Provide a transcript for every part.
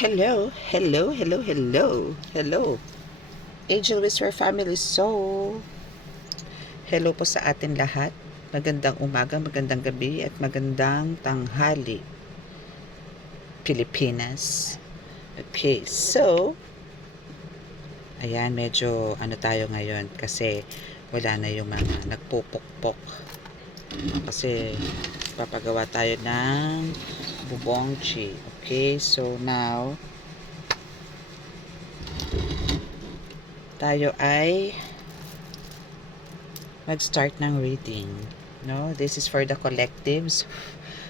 Hello, hello, hello, hello, hello. Angel Whisper family, so hello po sa atin lahat. Magandang umaga, magandang gabi, at magandang tanghali, Pilipinas. Okay, so ayan, medyo ano tayo ngayon kasi wala na yung mga nagpupukpok. Kasi papagawa tayo ng bubongchi. Okay, so now tayo ay mag-start ng reading. No, this is for the collectives.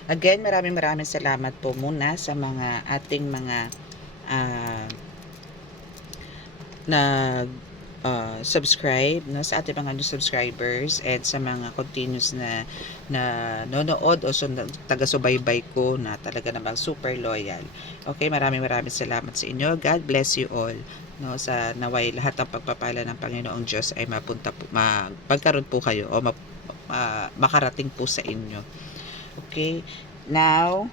Again, maraming salamat po muna sa mga ating mga nag subscribe, no, sa ating mga new subscribers, and sa mga continuous na nanonood o taga-subaybay ko na talaga namang super loyal. Okay, maraming salamat sa inyo. God bless you all. No, sa naway lahat ng pagpapala ng Panginoong Diyos ay magkaroon po kayo o makarating po sa inyo. Okay, now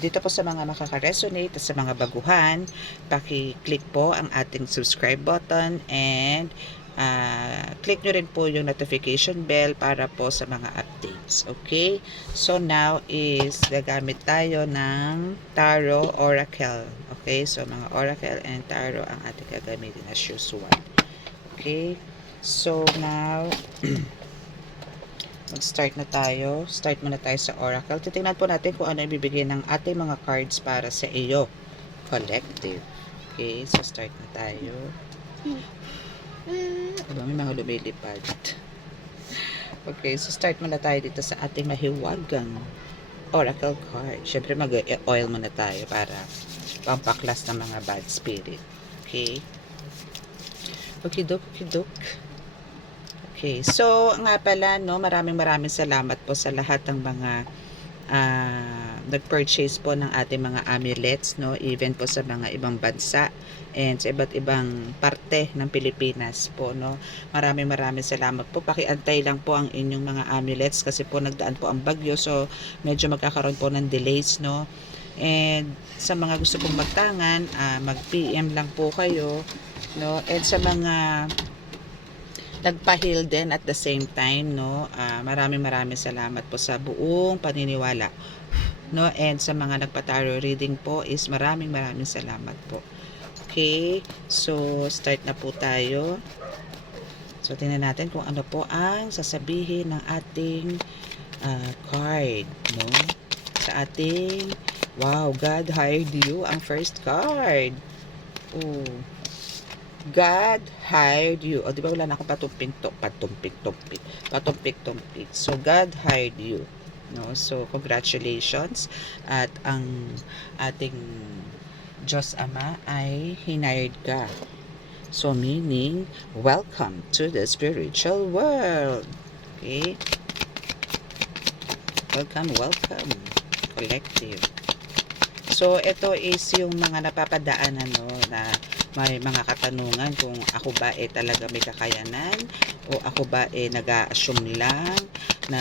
dito po sa mga makaka-resonate at sa mga baguhan, paki-click po ang ating subscribe button, and click nyo rin po yung notification bell para po sa mga updates. Okay, so now is gagamit tayo ng Tarot Oracle. Okay, so mga Oracle and Tarot ang ating gagamitin as usual. Okay, so now mag-start na tayo. Start muna tayo sa Oracle. Titingnan po natin kung ano ibibigay ng ating mga cards para sa iyo, collective. Okay, so start na tayo. May mga lumilipad. Okay, so start muna tayo dito sa ating mahiwagang Oracle card. Siyempre mag-oil muna tayo para pampaklas ng mga bad spirit. Okay. Okidok. Okay, so nga pala, no, maraming salamat po sa lahat ng mga nag-purchase po ng ating mga amulets, no, even po sa mga ibang bansa and sa iba't ibang parte ng Pilipinas po, no. Maraming salamat po. Pakiantay lang po ang inyong mga amulets kasi po nagdaan po ang bagyo, so medyo magkakaroon po ng delays, no. And sa mga gusto pong magtangan, mag-PM lang po kayo, no. And sa mga nagpa-heal din at the same time, no, maraming salamat po sa buong paniniwala, no, and sa mga nagpa-tarot reading po is maraming salamat po. Okay, so start na po tayo. So tingnan natin kung ano po ang sasabihin ng ating card, no, sa ating God hired you, ang first card. God hired you. O, di ba wala na akong patumpik. So, God hired you. No? So, congratulations. At ang ating Diyos Ama ay hinired ka. So, meaning, welcome to the spiritual world. Okay? Welcome. Collective. So, ito is yung mga napapadaanan, no, na may mga katanungan kung ako ba talaga may kakayanan o ako ba nag-a-assume lang na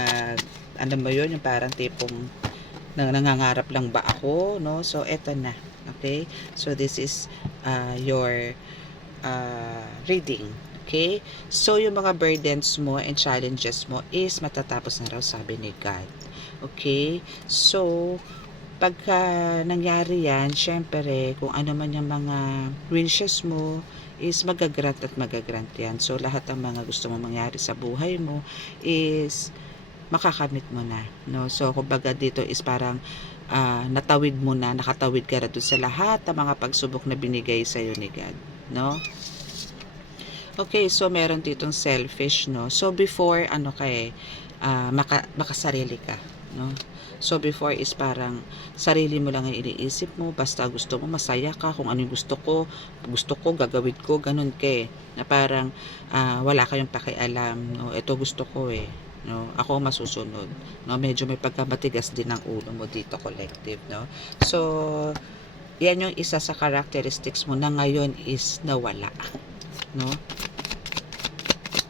ano ba yun, yung parang tipong nangangarap lang ba ako, no? So eto na. Okay, so this is your reading. Okay, so yung mga burdens mo and challenges mo is matatapos na raw, sabi ni God. Okay, so pagka nangyari yan, syempre, kung ano man yung mga wishes mo, is magagrant yan. So, lahat ng mga gusto mo mangyari sa buhay mo is makakamit mo na. No? So, kumbaga dito is parang nakatawid ka na doon sa lahat ng mga pagsubok na binigay sa'yo ni God. No? Okay, so meron ditong selfish, no? So, before, makasarili ka, no? So, before is parang sarili mo lang ang iniisip mo, basta gusto mo, masaya ka, kung ano yung gusto ko, gagawin ko, ganun ka na parang wala kayong pakialam, no? Ito gusto ko no? Ako masusunod, no? Medyo may pagkamatigas din ang ulo mo dito, collective, no? So, yan yung isa sa characteristics mo na ngayon is nawala, no?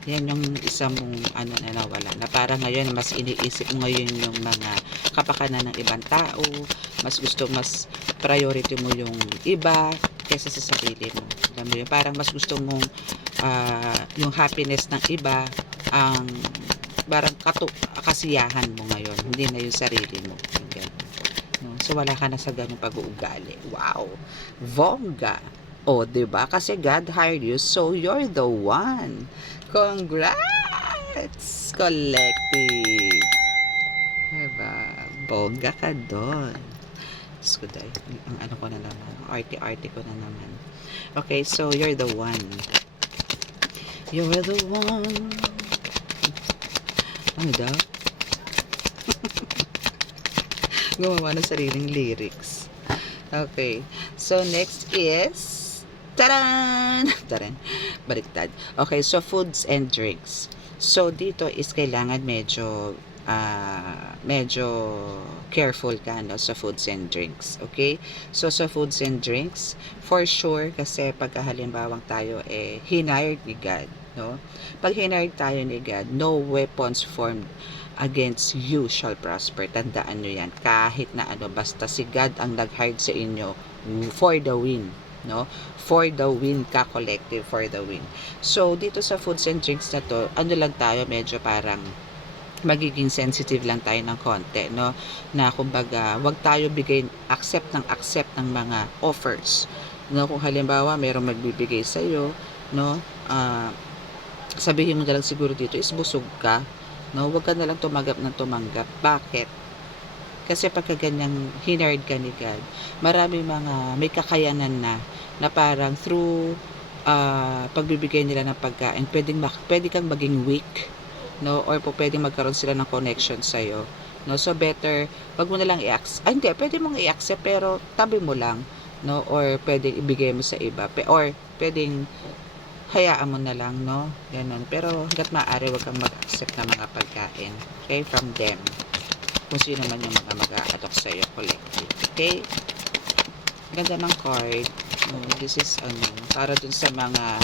Yan yung isa mong na nawala, na parang ngayon mas iniisip mo ngayon yung mga kapakanan ng ibang tao, mas priority mo yung iba kaysa sa sarili mo. Alam mo yun, parang mas gusto mong yung happiness ng iba ang parang kasiyahan mo ngayon, hindi na yung sarili mo. No? So wala ka na sa ganung pag-uugali. Wow, bongga. O, diba? Kasi God hired you, so you're the one. Congrats, collective. Diba? Bongga ka doon. Diyos ko dahil, ang ano ko na naman, arte-arte ko na naman. Okay, so you're the one. You're the one. Ano daw? Gumawa ng sariling lyrics. Okay, so next is taran! Taran. Baliktad. Okay, so foods and drinks. So dito is kailangan medyo careful ka no, sa foods and drinks. Okay? So sa foods and drinks, for sure kasi pagka halimbawang tayo hinired ni God, no? Pag hinired tayo ni God, no weapons formed against you shall prosper. Tandaan nyo yan. Kahit na ano, basta si God ang nag-hire sa inyo for the win. No? For the win ka, collective, for the win. So, dito sa foods and drinks na to, ano lang tayo, medyo parang magiging sensitive lang tayo ng konti, no? Na kumbaga, wag tayo accept ng mga offers. No? Kung halimbawa, mayroong magbibigay sa iyo, no? Sabihin mo na lang siguro dito is busog ka, no? Wag ka na lang tumanggap. Bakit? Kasi pagka ganyang hinard ka ni God, marami mga may kakayanan na parang through pagbibigay nila ng pagkain, pwede kang maging weak, no? Or pwedeng magkaroon sila ng connection sa'yo, no? So better, wag mo na lang i-accept. Hindi, pwede mong i-accept pero tabi mo lang, no? Or pwedeng ibigay mo sa iba. Or pwedeng hayaan mo na lang, no? Ganun. Pero hanggat maaari, wag kang mag-accept ng mga pagkain, okay, from them. Kung sino man yung mga mag-a-adopt sa iyo, collective. Okay? Ganda ng card. This is para dun sa mga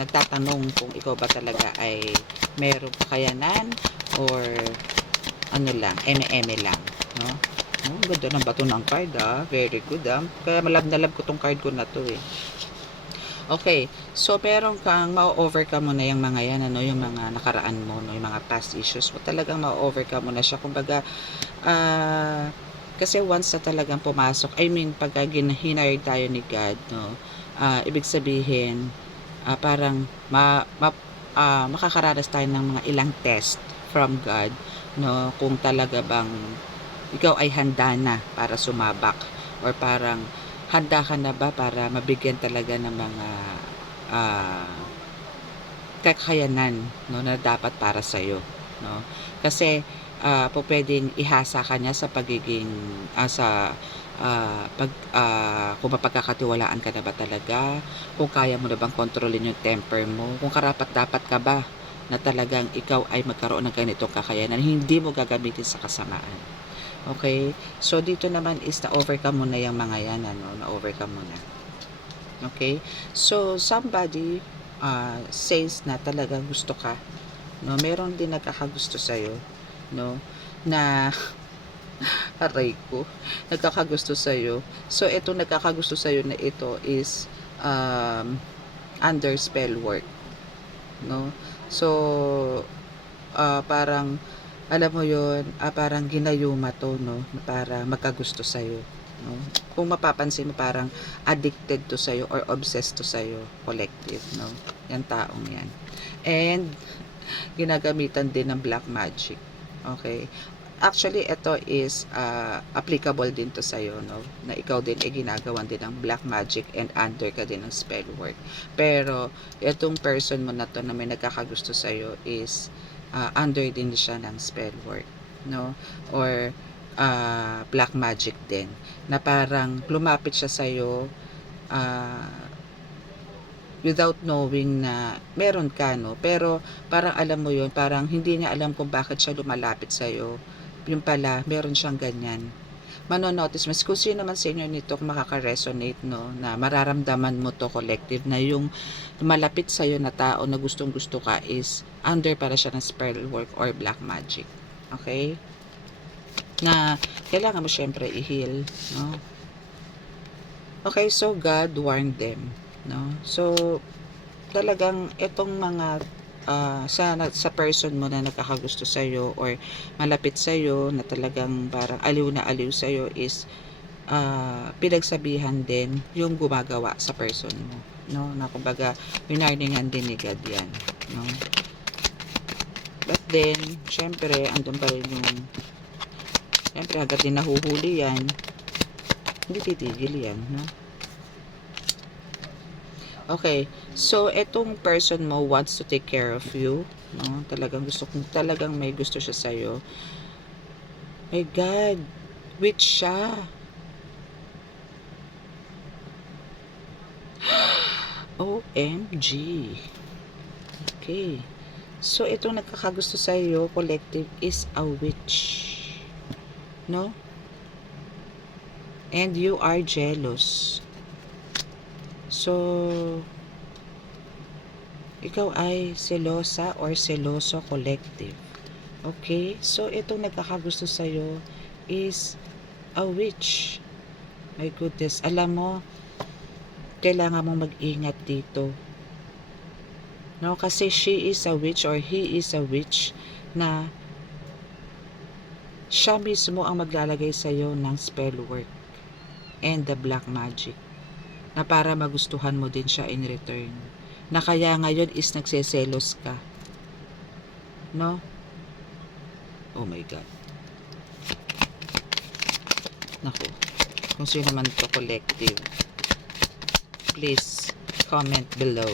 nagtatanong kung ikaw ba talaga ay mayroong kakayanan or ano lang, eme-eme lang, no? Ganda ng bato ng card, very good, kaya malab na lab ko tong card ko na to Okay, so meron kang ma-overcome mo na yung mga yan, yung mga nakaraan mo, no, yung mga past issues mo, talagang ma-overcome mo na siya. Kumbaga, kasi once na talagang pumasok, pag hinire tayo ni God, no, ibig sabihin, parang makakaranas tayo ng mga ilang test from God, no, kung talaga bang ikaw ay handa na para sumabak, or parang handa ka na ba para mabigyan talaga ng mga kakayanan, no, na dapat para sa iyo, no? Kasi pwedeng ihasa ka niya sa pagiging kung mapagkakatiwalaan ka na ba talaga, kung kaya mo na bang kontrolin yung temper mo, kung karapat-dapat ka ba na talagang ikaw ay magkaroon ng ganitong kakayanan, hindi mo gagamitin sa kasamaan. Okay? So, dito naman is na-overcome mo na yung mga yan, na-overcome mo na. Okay? So, somebody says na talagang gusto ka, no? Meron din nagkakagusto sa'yo, no? Na, aray ko, nagkakagusto sa'yo. So, ito nagkakagusto sa'yo na ito is under spell work, no? So, parang alam mo yon, parang ginayuma to, no, para magkagusto sa'yo, no? Kung mapapansin mo, parang addicted to sa'yo or obsessed to sa'yo, collective, no? Yan taong yan. And ginagamitan din ng black magic. Okay? Actually, ito is applicable din to sa'yo, no? Na ikaw din ay ginagawan din ng black magic and under ka din ng spell work. Pero itong person mo na to na may nagkakagusto sa'yo is under din siya ng spell work, no? Or black magic din, na parang lumapit siya sa iyo without knowing na meron ka, no? Pero parang alam mo yon, parang hindi niya alam kung bakit siya lumalapit sa iyo. Yung pala, meron siyang ganyan. Manonotice mo, kung sino man sa inyo nito makaka-resonate, no, na mararamdaman mo to, collective, na yung malapit sa'yo na tao na gustong gusto ka is under para siya ng spell work or black magic. Okay? na kailangan mo syempre i-heal, no? Okay, so God warned them, no? So talagang itong mga sa person mo na nakakagusto sa iyo or malapit sa iyo na talagang parang aliw na aliw sa iyo is pinagsabihan din yung gumagawa sa person mo, no? Na kumbaga winarningan din ni God yan, no? But then syempre andun pa rin yung syempre agad din nahuhuli yan, hindi titigil yan, no? Okay, so etong person mo wants to take care of you, no? Talagang may gusto siya sa iyo. My God, witch siya. OMG. Okay. So itong nagkakagusto sa iyo, collective, is a witch. No? And you are jealous. So ikaw ay selosa or seloso collective. Okay? So itong nagkakagusto sa iyo is a witch. My goodness, alam mo, kailangan mong mag-ingat dito. No, kasi she is a witch or he is a witch na siya mismo ang maglalagay sa iyo ng spell work and the black magic na para magustuhan mo din siya in return. Na kaya ngayon is nagseselos ka. No? Oh my God. Naku. Kung sino man to collective, please comment below.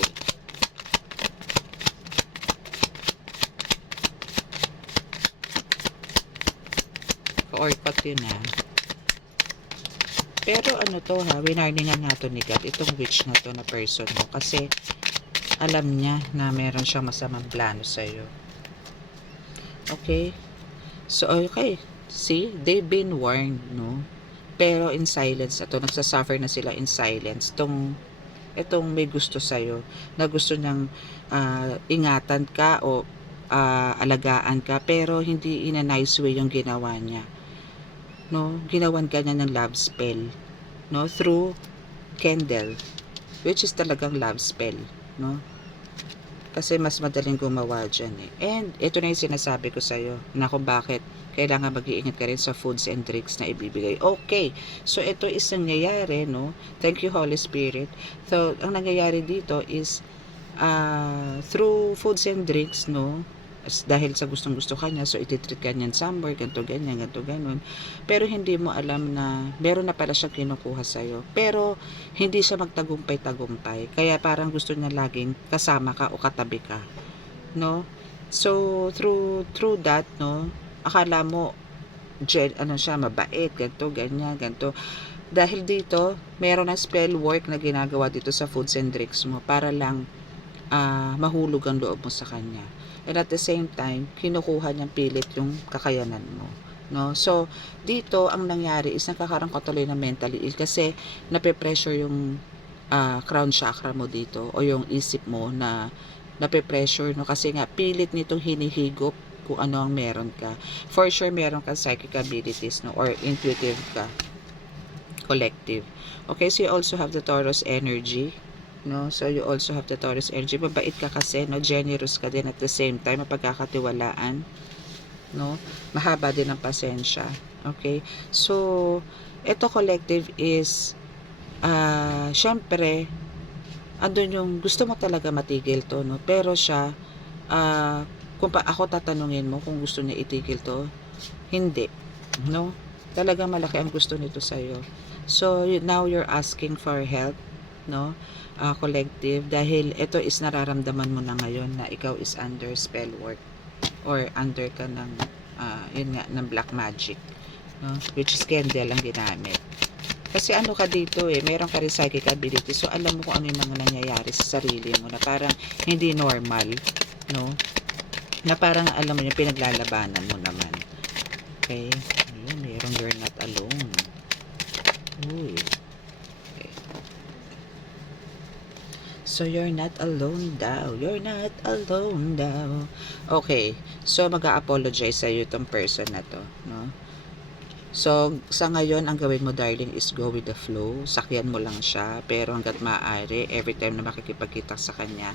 Ka-orpat yun ha. Pero ano to ha, winarningan nga to ni God, itong witch na to na person mo. Kasi alam niya na meron siyang masamang plano sa'yo. Okay? So, okay. See? They've been warned, no? Pero in silence, ito, nagsasuffer na sila in silence. Itong may gusto sa'yo, na gusto niyang ingatan ka o alagaan ka, pero hindi in a nice way yung ginawa niya. No? Ginawan ka niya ng love spell, no? Through candle, which is talagang love spell, no? Kasi mas madaling gumawa dyan eh. And ito na yung sinasabi ko sa'yo na kung bakit kailangan mag-iingat ka rin sa foods and drinks na ibibigay. Okay, so ito is nangyayari, no? Thank you, Holy Spirit. So, ang nangyayari dito is through foods and drinks, no? Dahil sa gustong-gusto ka niya, so ititreat ka niyan somewhere, ganito, ganyan, ganito, ganun. Pero hindi mo alam na meron na pala siyang kinukuha sa'yo. Pero hindi siya magtagumpay-tagumpay. Kaya parang gusto niya laging kasama ka o katabi ka. No? So, through that, no? Akala mo, ano siya, mabait, ganito, ganyan, ganito. Dahil dito, meron na spell work na ginagawa dito sa foods and drinks mo para lang mahulog ang loob mo sa kanya. And at the same time, kinukuha niyang pilit yung kakayanan mo. No? So, dito, ang nangyari is nakakaroon ka tuloy na mentally ill kasi nape-pressure yung crown chakra mo dito o yung isip mo na nape-pressure, no? Kasi nga, pilit nitong hinihigop kung ano ang meron ka. For sure, meron ka psychic abilities, no? Or intuitive ka. Collective. Okay, so you also have the Taurus energy. No, so you also have the Taurus energy. Mabait ka kasi, no, generous ka din at the same time, mapagkakatiwalaan, no, mahaba din ang pasensya. Okay, so ito collective is syempre andun yung gusto mo talaga matigil to, no, pero siya kung ako tatanungin mo kung gusto niya itigil to, hindi, no, talagang malaki ang gusto nito sa iyo. So now you're asking for help, no, collective, dahil ito is nararamdaman mo na ngayon na ikaw is under spell work or under ka ng yun nga, ng black magic, no? Which is candle ang ginamit. Kasi ano ka dito eh, meron ka rin psychic ability, so alam mo kung ano yung mga nangyayari sa sarili mo na parang hindi normal, no? Na parang alam mo yung pinaglalabanan mo naman. Okay? Ayun, merong you're not alone. Uy. So, you're not alone daw. You're not alone daw. Okay. So, mag-a-apologize sa'yo itong person na to. No? So, sa ngayon, ang gawin mo, darling, is go with the flow. Sakyan mo lang siya. Pero hanggat maaari, every time na makikipagkita sa kanya,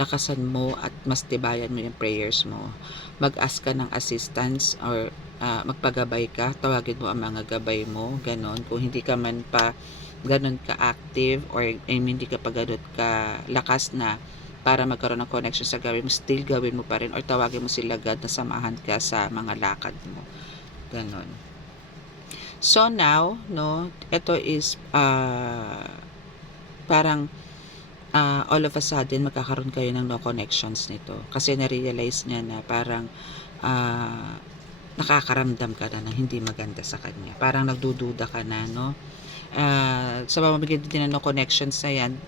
lakasan mo at mas tibayan mo yung prayers mo. Mag-ask ka ng assistance or magpagabay ka. Tawagin mo ang mga gabay mo. Ganon. Kung hindi ka man pa ganon ka-active or hindi ka pa ganon ka-lakas na para magkaroon ng connection sa gawin mo, still gawin mo pa rin or tawagin mo sila God na samahan ka sa mga lakad mo. Ganon. So now, no, ito is parang all of a sudden magkakaroon kayo ng no connections nito. Kasi na-realize niya na parang nakakaramdam ka na ng hindi maganda sa kanya. Parang nagdududa ka na, no? Sa pamamagitan din ng no connections na yan,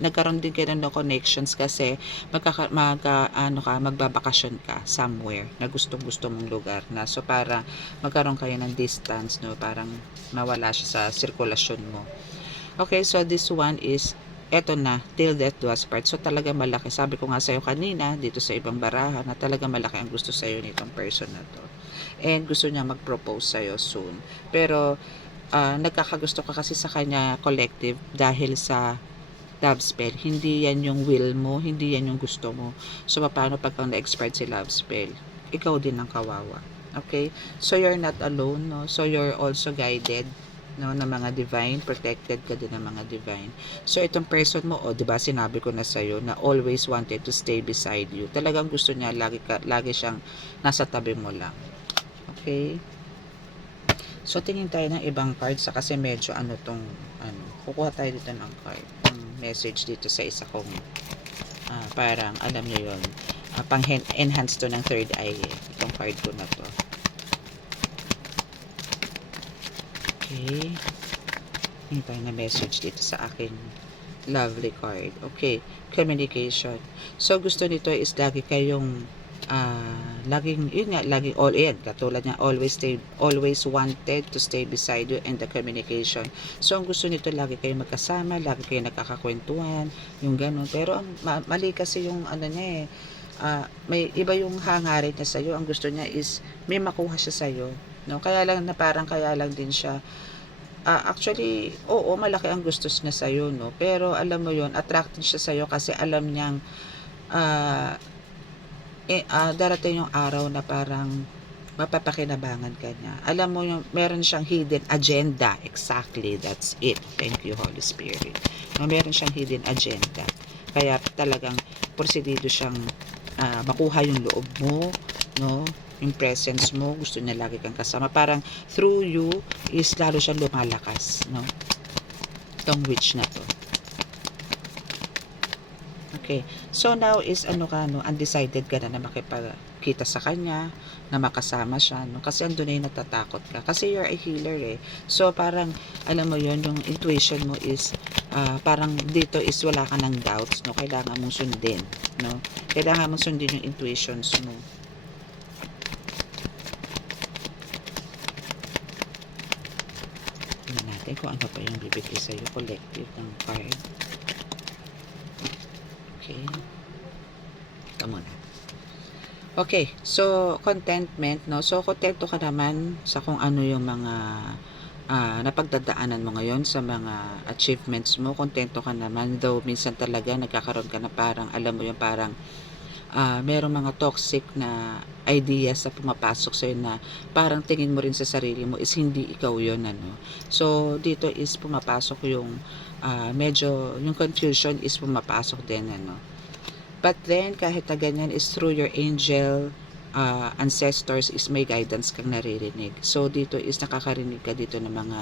nagkaroon din kayo ng no connections kasi magbabakasyon ka somewhere na gustong-gusto mong lugar na. So, para magkaroon kayo ng distance, no? Parang mawala siya sa sirkulasyon mo. Okay, so this one is, eto na, till death do us part. So, talaga malaki. Sabi ko nga sa'yo kanina, dito sa ibang baraha, na talaga malaki ang gusto sa'yo nitong person na to. And gusto niya mag-propose sa'yo soon. Pero, nagkakagusto ka kasi sa kanya collective dahil sa love spell. Hindi yan yung will mo, hindi yan yung gusto mo. So, paano pag na-expired si love spell? Ikaw din ang kawawa. Okay? So, you're not alone, no? So, you're also guided, no, ng mga divine, protected ka din ng mga divine. So, itong person mo, di ba sinabi ko na sa'yo, na always wanted to stay beside you. Talagang gusto niya, lagi siyang nasa tabi mo lang. Okay? So, tingin tayo ng ibang cards kasi medyo kukuha tayo dito ng card, ng message dito sa isa kong parang, alam nyo yun, pang-enhance to ng third eye, itong card ko na to. Okay. Tingin tayo na message dito sa akin lovely card. Okay. Communication. So, gusto nito is lagi kayong laging all in, katulad niya, always wanted to stay beside you, and the communication. So, ang gusto nito, lagi kayo magkasama, lagi kayo nagkakakwentuhan, yung ganun. Pero, mali kasi yung niya may iba yung hangarin niya sa'yo. Ang gusto niya is, may makuha siya sa'yo. No? Kaya lang din siya, actually, oo, malaki ang gusto niya sa'yo, no? Pero, alam mo yon, attracted siya sa'yo kasi alam niyang, darating yung araw na parang mapapakinabangan ka niya. Alam mo yung meron siyang hidden agenda. Exactly, that's it. Thank you, Holy Spirit. Meron siyang hidden agenda. Kaya talagang porsidido siyang makuha yung loob mo, no? Yung presence mo, gusto niya lagi kang kasama. Parang through you is lalo siyang lumalakas, no? Itong witch na to. Okay. So, now is undecided ka na makipagkita sa kanya, na makasama siya, no? Kasi andun na yung natatakot ka. Kasi you're a healer, eh. So, parang, alam mo yon, yung intuition mo is, parang dito is wala ka ng doubts, no? Kailangan mong sundin, no? Kailangan mong sundin yung intuitions mo. Tingnan natin kung ano pa yung bibigay sa'yo, collective ng card. Okay. Come on. Okay, so contentment, no? So kontento ka naman sa kung ano yung mga napagdadaanan mo ngayon, sa mga achievements mo. Kontento ka naman, though minsan talaga nagkakaroon ka na parang, alam mo yung parang merong mga toxic na ideas na pumapasok sa'yo na parang tingin mo rin sa sarili mo is hindi ikaw yun, ano. So, dito is pumapasok yung medyo, yung confusion is pumapasok din, ano. But then, kahit na ganyan is through your angel ancestors is may guidance kang naririnig. So, dito is nakakarinig ka dito ng mga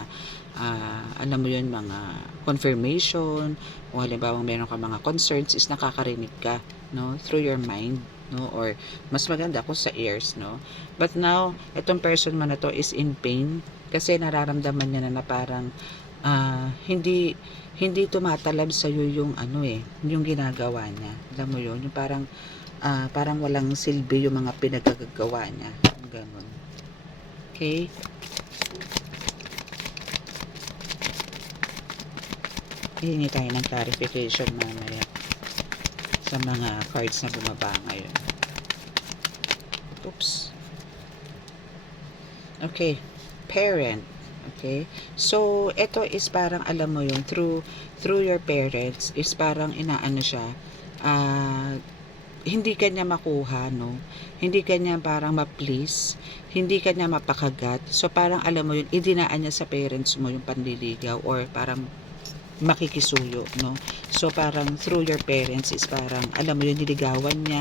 alam mo yun, mga confirmation, o halimbawa meron ka mga concerns, is nakakarinig ka, no, through your mind, no, or mas maganda kung sa ears, no. But now, itong person man na to is in pain kasi nararamdaman niya na parang hindi tumatalab sa iyo yung yung ginagawa niya. Alam mo yun, yung parang walang silbi yung mga pinagagawa niya. Ganun. Okay? Hihingi tayo ng clarification mamaya sa mga cards na bumaba ngayon. Oops. Okay. parent. Okay? So, ito is parang, alam mo yun, through your parents, is parang inaano siya, hindi kanya makuha, no? Hindi kanya parang ma-please, hindi kanya mapakagat. So, parang alam mo yun, idinaan niya sa parents mo yung panliligaw or parang makikisuyo, no? So, parang through your parents is parang, alam mo yun, niligawan niya,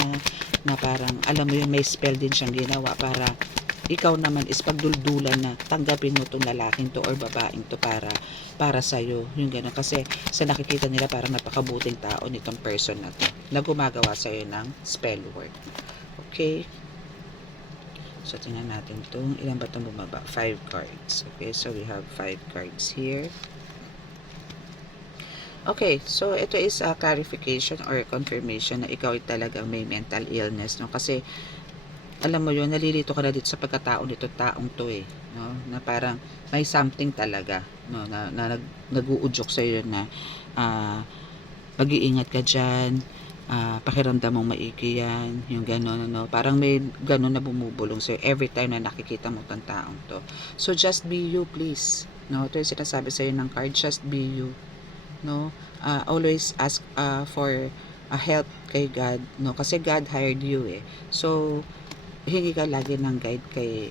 na parang, alam mo yun, may spell din siyang ginawa para ikaw naman is pagduldulan na tanggapin mo tong lalaking to or babaeng to para sa'yo, yung gano'n. Kasi sa nakikita nila parang napakabuting tao nitong person na to na gumagawa sa'yo ng spell work. Okay? So, tingnan natin itong ilan ba itong bumaba? 5 cards. Okay, so we have 5 cards here. Okay, so ito is a clarification or confirmation na ikaw ay talagang may mental illness, no? Kasi alam mo yun, nalilito ka na dito sa pagkatao nito taong to eh, no? Na parang may something talaga, no? Na nag-uudyok sa iyo na mag-iingat ka diyan, pakiramdam mong maigi yan, yung gano'n, no? Parang may gano'n na bumubulong sa every time na nakikita mo tong taong to. So just be you, please, no? Ito yung sinasabi sa iyo ng card, just be you, no? Always ask for help kay God, no? Kasi God hired you eh. So hingi ka lagi ng guide kay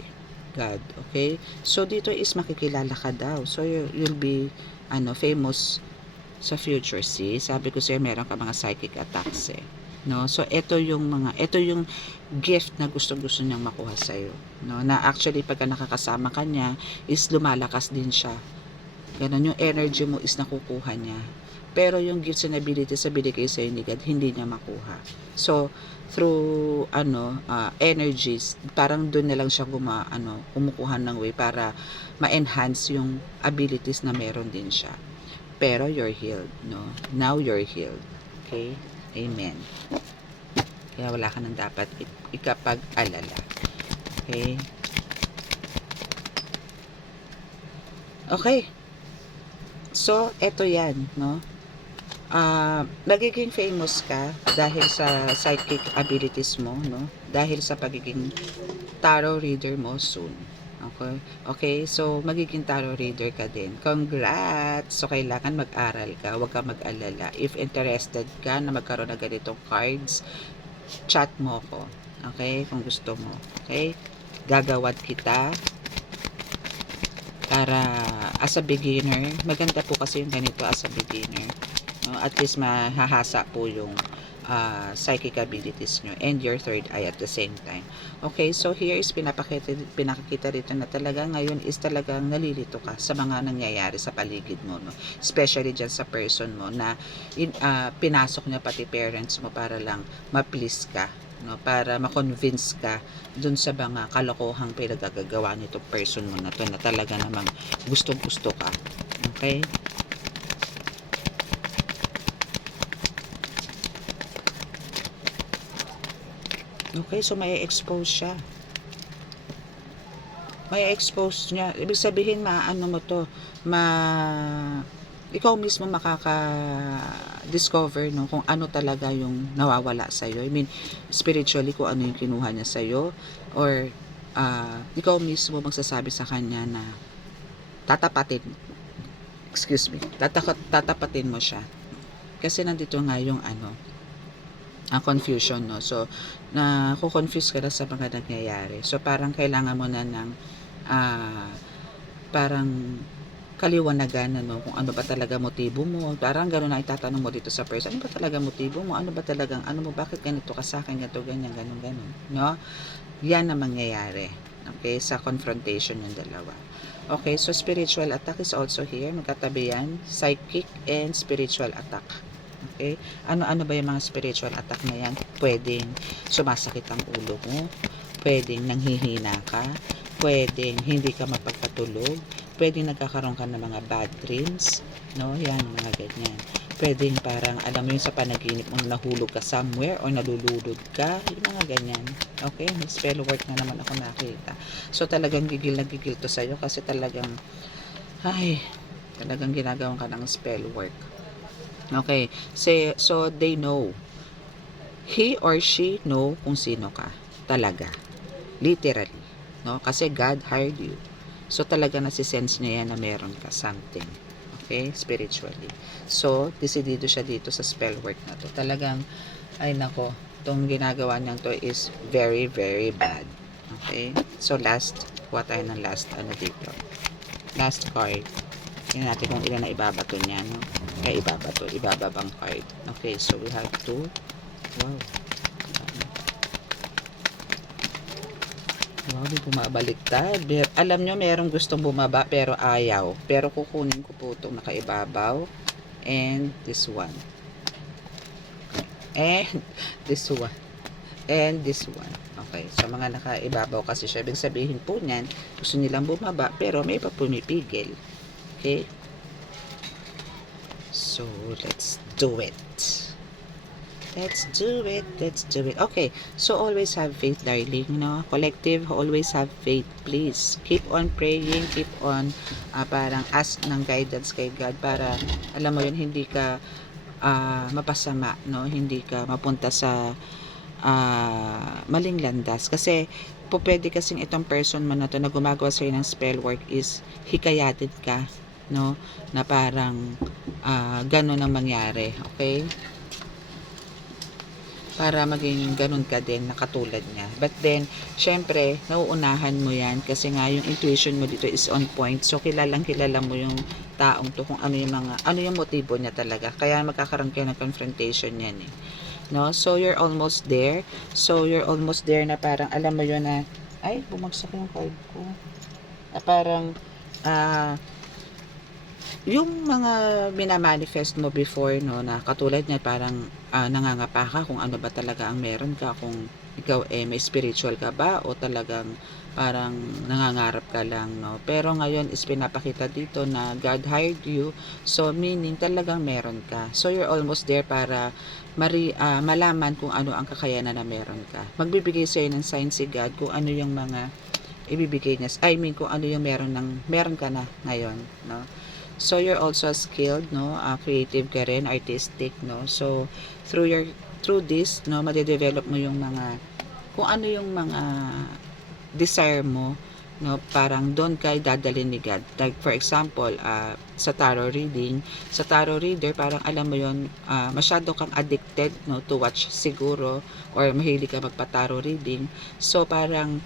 God, okay? So dito is makikilala ka daw. So you'll be famous sa future, see? Sabi ko sa'yo, meron ka mga psychic attacks eh. No? So ito yung gift na gusto-gusto niyang makuha sa iyo, no? Na actually pagka nakakasama ka niya is lumalakas din siya. Ganun, yung energy mo is nakukuha niya. Pero yung gifts and abilities na binigay sa ni God, hindi niya makuha. So, through energies, parang doon na lang siya kumukuha ng way para ma-enhance yung abilities na meron din siya. Pero you're healed, no? Now you're healed. Okay? Amen. Kaya wala ka nang dapat ikapag-alala. Okay? Okay. So, eto yan, no? Magiging famous ka dahil sa psychic abilities mo, no? Dahil sa pagiging tarot reader mo soon. Okay? Okay, so magiging tarot reader ka din. Congrats! So, kailangan mag-aral ka. Huwag ka mag-alala. If interested ka na magkaroon ng ganitong cards, chat mo ko. Okay? Kung gusto mo. Okay? Gagawad kita para as a beginner. Maganda po kasi yung ganito as a beginner. No? At least mahahasa po yung psychic abilities nyo and your third eye at the same time. Okay, so here is pinakikita rito na talaga ngayon is talagang nalilito ka sa mga nangyayari sa paligid mo, no? Especially dyan sa person mo na pinasok niya pati parents mo para lang ma-please ka, no? Para ma-convince ka dun sa mga kalokohang pinagagagawa nito person mo na to na talaga namang gusto-gusto ka. Okay? Okay, so may expose siya. May expose niya. Ibig sabihin, mo to, ikaw mismo makaka-discover, no, kung ano talaga yung nawawala sa'yo. I mean, spiritually, kung ano yung kinuha niya sa'yo. Or, ikaw mismo magsasabi sa kanya na tatapatin. Excuse me. Tatapatin mo siya. Kasi nandito nga yung confusion, no? So, na-confuse ka na sa mga nangyayari. So, parang kailangan mo na ng parang kaliwanagan, no? Kung ano ba talaga motibo mo. Parang gano'n na itatanong mo dito sa person. Ano ba talaga motibo mo? Ano ba talagang, bakit ganito ka sa akin? Ganito, ganyan, gano'n, no? Yan ang mangyayari. Okay? Sa confrontation yung dalawa. Okay? So, spiritual attack is also here. Magkatabi yan. Psychic and spiritual attack. Okay? Ano-ano ba yung mga spiritual attack na yan? Pwedeng sumasakit ang ulo mo, pwedeng nanghihina ka, pwedeng hindi ka mapagpatulog, pwedeng nagkakaroon ka ng mga bad dreams, no? Yan, mga ganyan. Pwedeng parang, alam mo yun sa panaginip mo, nahulog ka somewhere or nalululod ka, yung mga ganyan. Okay? May spell work na naman ako nakita. So, talagang gigil na gigil to sa'yo kasi talagang ginagawan ka ng spell work. Okay, so they know. He or she know kung sino ka. Talaga. Literally. No? Kasi God hired you. So, talaga nasisense niya yan na meron ka something. Okay? Spiritually. So, desidido siya dito sa spell work na to. Talagang, ay nako, itong ginagawa niyang to is very, very bad. Okay? So, last, kuha tayo ng last, ano dito. Last card. Tingnan natin kung ilan na ibabato niya, no? Kaya ibababang card. Okay, so we have 2. Wow. Wow, di bumabaliktad. Alam nyo, merong gustong bumaba pero ayaw. Pero kukunin ko po itong nakaibabaw. And this one. And this one. And this one. Okay, sa mga nakaibabaw kasi siya, ibig sabihin po niyan, gusto nilang bumaba pero may iba pumipigil. Okay? So, let's do it. Let's do it. Let's do it. Okay. So, always have faith, darling. No? Collective, always have faith. Please. Keep on praying. Keep on parang ask ng guidance kay God para, alam mo yun, hindi ka mapasama. No? Hindi ka mapunta sa maling landas. Kasi, po pwede kasing itong person man na to na gumagawa sa'yo ng spell work is hikayatin ka. No? Na parang ganun ang mangyari. Okay? Para maging ganun ka din na katulad niya. But then, syempre, nauunahan mo yan kasi nga yung intuition mo dito is on point. So, kilala mo yung taong to kung ano yung motibo niya talaga. Kaya magkakaroon kayo ng confrontation yan eh. No? So, you're almost there. So, you're almost there na parang, alam mo yun na, ay, bumagsak yung card ko. Na parang, yung mga minamanifest mo before, no, na katulad niya parang nangangapa ka kung ano ba talaga ang meron ka, kung ikaw may spiritual ka ba o talagang parang nangangarap ka lang, no. Pero ngayon is pinapakita dito na God hired you, so meaning talagang meron ka. So you're almost there para malaman kung ano ang kakayanan na meron ka. Magbibigay sa'yo ng sign si God kung ano yung mga ibibigay niya. I mean, kung ano yung meron ka na ngayon, no. So, you're also skilled, no? Creative ka rin, artistic, no? So, through this, no, madedevelop mo yung mga, kung ano yung mga desire mo, no? Parang doon kay dadalhin ni God. Like, for example, sa tarot reader, parang alam mo yun, masyado kang addicted, no? To watch siguro, or mahilig ka magpa-tarot reading. So,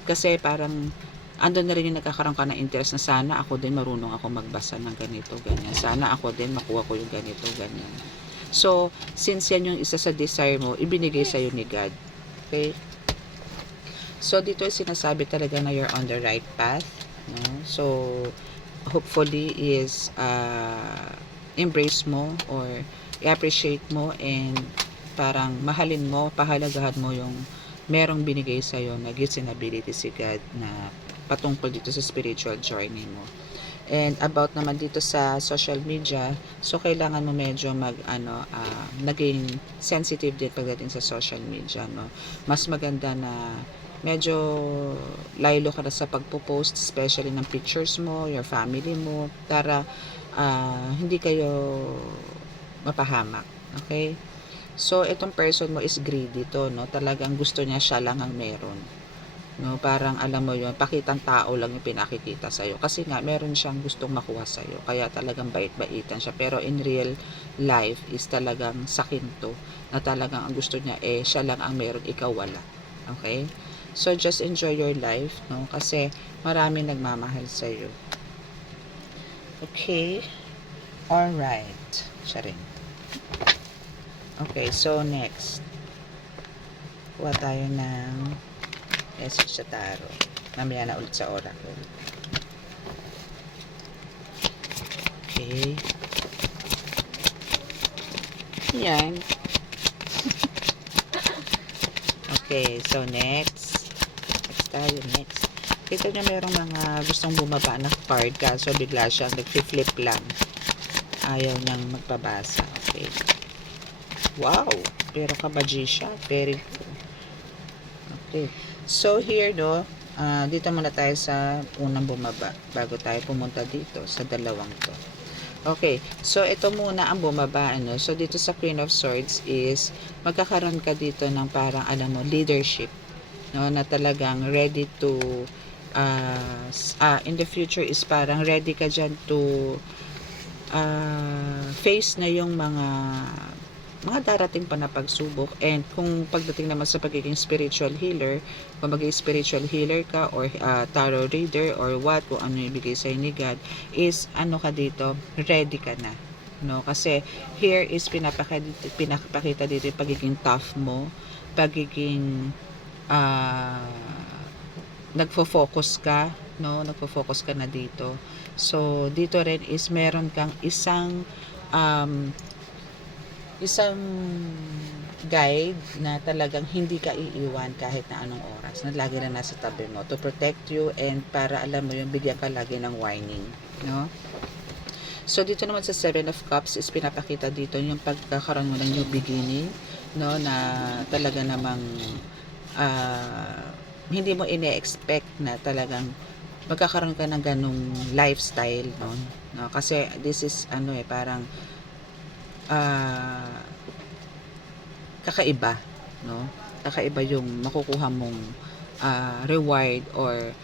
kasi parang, andun na rin yung nagkakaroon ka ng interest na sana ako din marunong ako magbasa ng ganito, ganyan. Sana ako din makuha ko yung ganito, ganyan. So, since yan yung isa sa desire mo, ibinigay sa'yo ni God. Okay? So, dito sinasabi talaga na you're on the right path. No? So, hopefully is embrace mo or i-appreciate mo and parang mahalin mo, pahalagahan mo yung merong binigay sa'yo na gifts and ability si God na patungkol dito sa spiritual journey mo. And about naman dito sa social media, so kailangan mo medyo naging sensitive din pagdating sa social media, no. Mas maganda na medyo laylo ka na sa pagpo-post, especially ng pictures mo, your family mo, para hindi kayo mapahamak. Okay? So, itong person mo is greedy to, no. Talagang gusto niya siya lang ang meron. No, parang alam mo yun, pakitang tao lang yung pinakikita sa'yo. Kasi nga, meron siyang gustong makuha sa'yo. Kaya talagang bait-baitan siya. Pero in real life is talagang sakinto. Na talagang ang gusto niya siya lang ang meron, ikaw wala. Okay? So, just enjoy your life, no? Kasi marami nagmamahal sa'yo. Okay? Alright. Siya rin. Okay, so next. Kuha tayo ng message sa tarot. Mamaya na ulit sa oracle. Okay. Yan. Okay, so next. Next. Kita nyo merong mga gustong bumaba na card kaso bigla siyang nag-flip lang. Ayaw niyang magpabasa. Okay. Wow! Pero kabaji siya. Very cool. Okay. So, here, no, dito muna tayo sa unang bumaba bago tayo pumunta dito sa dalawang to. Okay. So, ito muna ang bumaba, ano. So, dito sa Queen of Swords is magkakaroon ka dito ng parang, alam mo, leadership, no, na talagang ready to in the future is parang ready ka dyan to face na yung mga darating pa na pagsubok. And kung pagdating naman sa pagiging spiritual healer, kung magiging spiritual healer ka or tarot reader or what, kung ano ibigay sa'yo ni God, is ano ka dito, ready ka na, no? Kasi here is pinapakita dito yung pagiging tough mo, pagiging nagfo-focus ka, no? Nagfo-focus ka na dito. So dito rin is meron kang isang guide na talagang hindi ka iiwan kahit na anong oras, na lagi na nasa tabi mo to protect you, and para alam mo yung bigyan ka lagi ng warning, no? So dito naman sa 7 of Cups is pinapakita dito yung pagkakaroon mo ng new beginning, no, na talaga namang hindi mo ine-expect na talagang magkakaroon ka ng ganong lifestyle, no? Kasi this is parang kakaiba, no? Kakaiba yung makukuha mong reward, or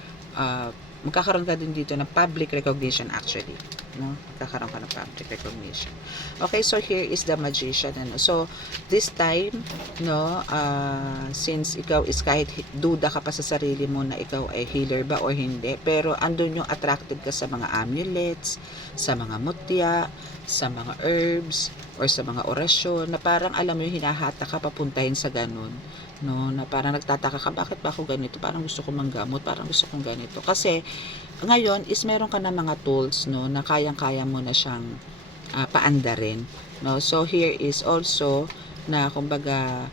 magkakaroon ka din dito ng public recognition actually, no? Magkakaroon ka ng public recognition. Okay, so here is the Magician, so this time, no, since ikaw is kahit duda ka pa sa sarili mo na ikaw ay healer ba or hindi, pero andun yung attracted ka sa mga amulets, sa mga mutya, sa mga herbs, or sa mga orasyon, na parang alam mo yung hinahata ka papuntahin sa ganun, no, na parang nagtataka ka, bakit ba ako ganito, parang gusto ko manggamot, parang gusto kong ganito. Kasi ngayon is meron ka na mga tools, no, na kayang-kaya mo na siyang paandarin, no. So here is also na kumbaga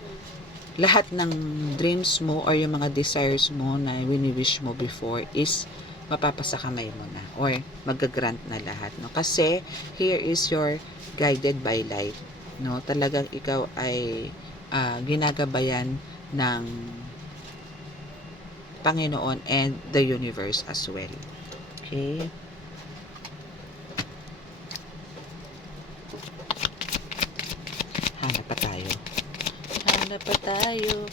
lahat ng dreams mo or yung mga desires mo na wini-wish mo before is mapapasa kamay mo na, or magagrant na lahat, no. Kasi here is your guided by life, no. Talagang ikaw ay ginagabayan ng Panginoon and the universe as well. Okay? Hanap pa tayo. Hanap pa tayo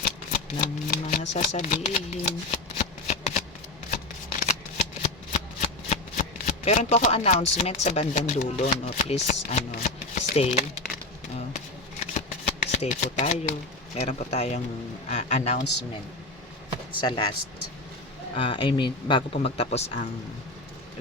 ng mga sasabihin. Meron po ako announcement sa bandang dulo, no. Please, stay. Stay po tayo. Meron po tayong announcement sa last. Bago po magtapos ang